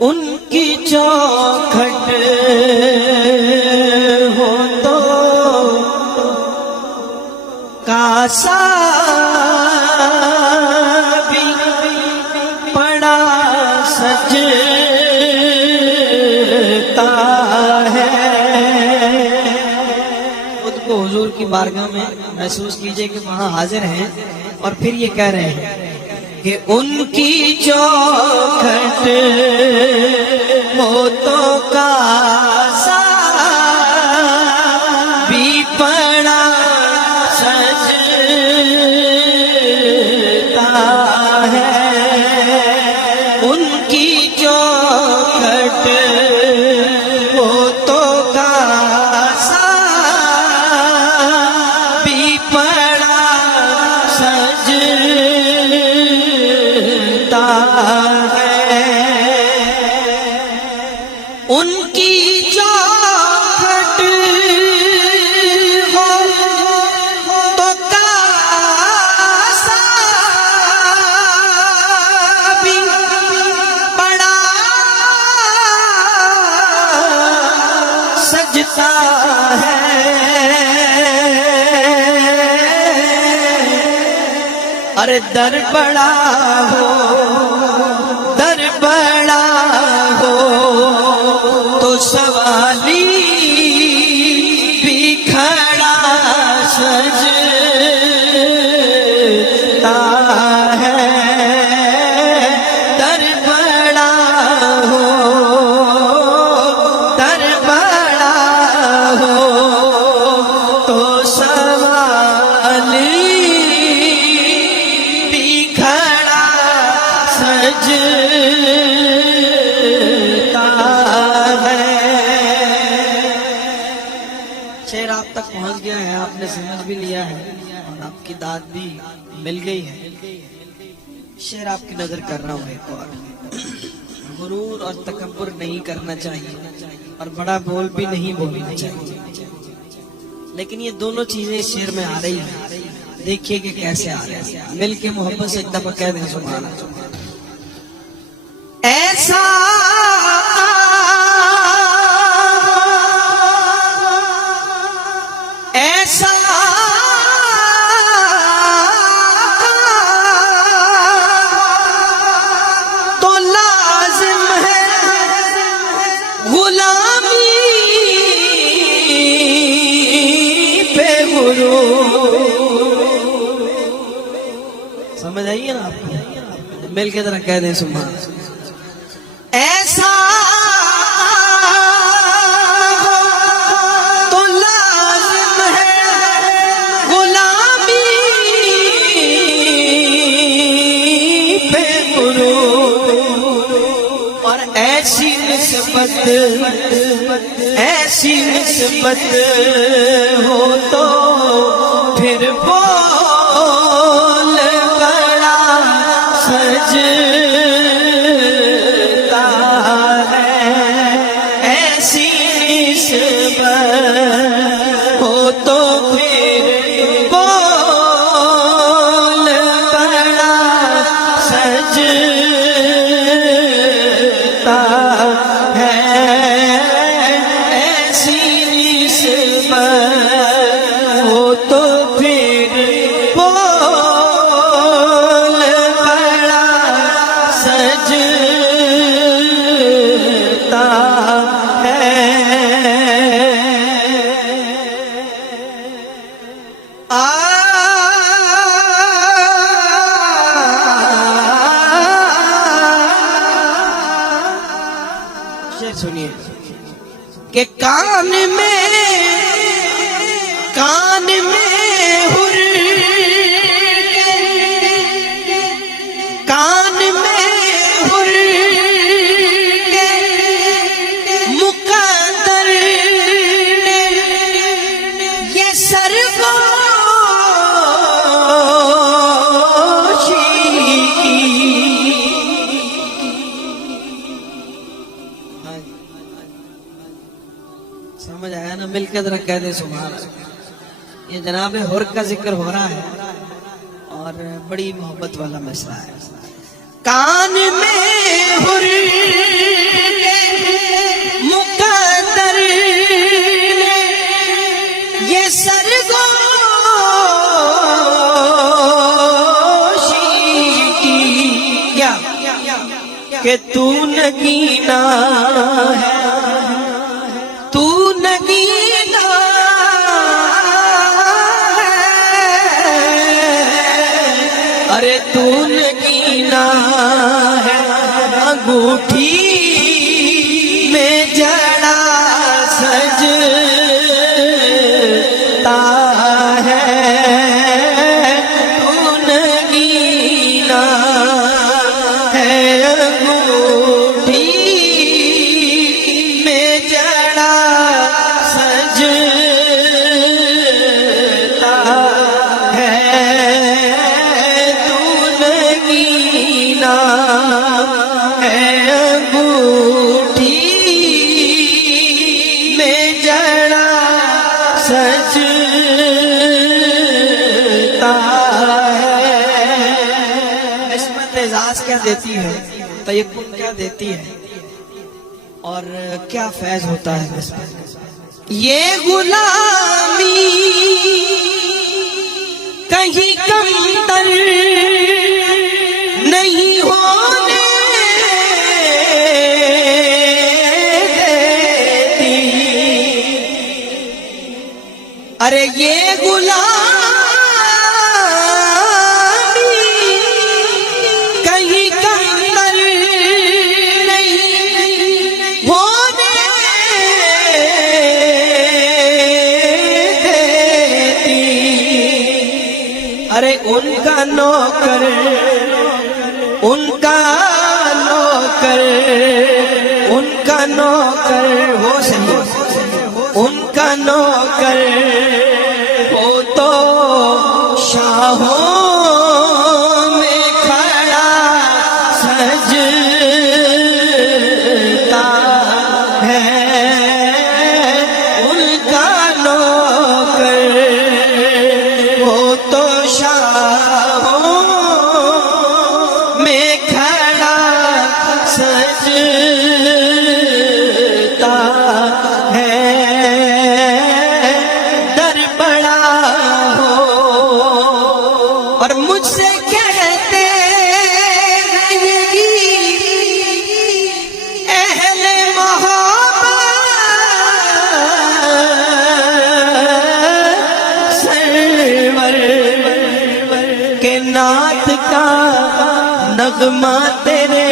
उनकी चौखट हो तो कासा भी पड़ा सजता है। खुद को हुजूर की बारगाह में महसूस कीजिए कि वहां हाजिर हैं और फिर ये कह रहे हैं कि उनकी चौखट मोतों का सा भी पड़ा सजता है। उनकी चौखट मोतों का सा भी पड़ा सजता है। उनकी चौखट हो तो कासा भी बड़ा सजता है। अरे दर बड़ा हो, दर बड़ा हो तो सवाली भी खड़ा सजता है। दर बड़ा हो, दर बड़ा हो तो सवाली भी खड़ा सजता है। शेर आप तक पहुंच गया है, आपने समझ भी लिया है और आपकी दाद भी मिल गई है। शेर आपकी नजर कर रहा हूं एक और। गुरूर और तकब्बुर नहीं करना चाहिए और बड़ा बोल भी नहीं बोलना चाहिए, लेकिन ये दोनों चीजें इस शेर में आ रही हैं। देखिए कि कैसे आ रहे हैं। मिल के मोहब्बत से एक दफा कह दें सुभान अल्लाह। ऐसा ऐसा तो लाजिम है गुलामी पे गुरूर। समझ आइए ना आपको? मिल के जरा कह दें सुभान अल्लाह। ऐसा तो लाजिम है गुलामी पे गुरूर। और ऐसी निस्बत हो तो फिर बोल बड़ा सजता है। ऐसी निस्बत हो तो फिर बोल बड़ा सजता है। ऐसी निस्बत हो तो फिर बोल बड़ा सजता है। सुनिए कि कान में हुर कान में हुर मुकद्दर ने ये सरगोशी की। समझ आया ना? मिलकर जरा कह दे सुभान अल्लाह। ये जनाब हुर का जिक्र हो रहा है और बड़ी मोहब्बत वाला मसला है। कान में कि तू नगीना है, तू नगीना है, अरे तू नगीना है। अंगूठी में जड़ा सजता है, तू नगीना है। अंगूठी में जड़ा सजता है, तू नगीना है। अंगूठी में जड़ा सजता है। इसमें एजाज क्या देती है, तयक्कुन क्या देती है, और क्या फैज होता है इसमें। ये गुलामी कहीं कमतर नहीं होने देती, अरे ये गुलामी कहीं कमतर नहीं होने देती। अरे उनका नौकर, उनका नौकर, उनका नौकर हो सही, उनका नौकर हो तो शाहों में खड़ा सजता है। उनका नौकर हो तो शाहों में खड़ा सजता है। डर बड़ा हो और मुझसे कहते रहेगी अहले मोहब्बत सरवर के नात का नगमा तेरे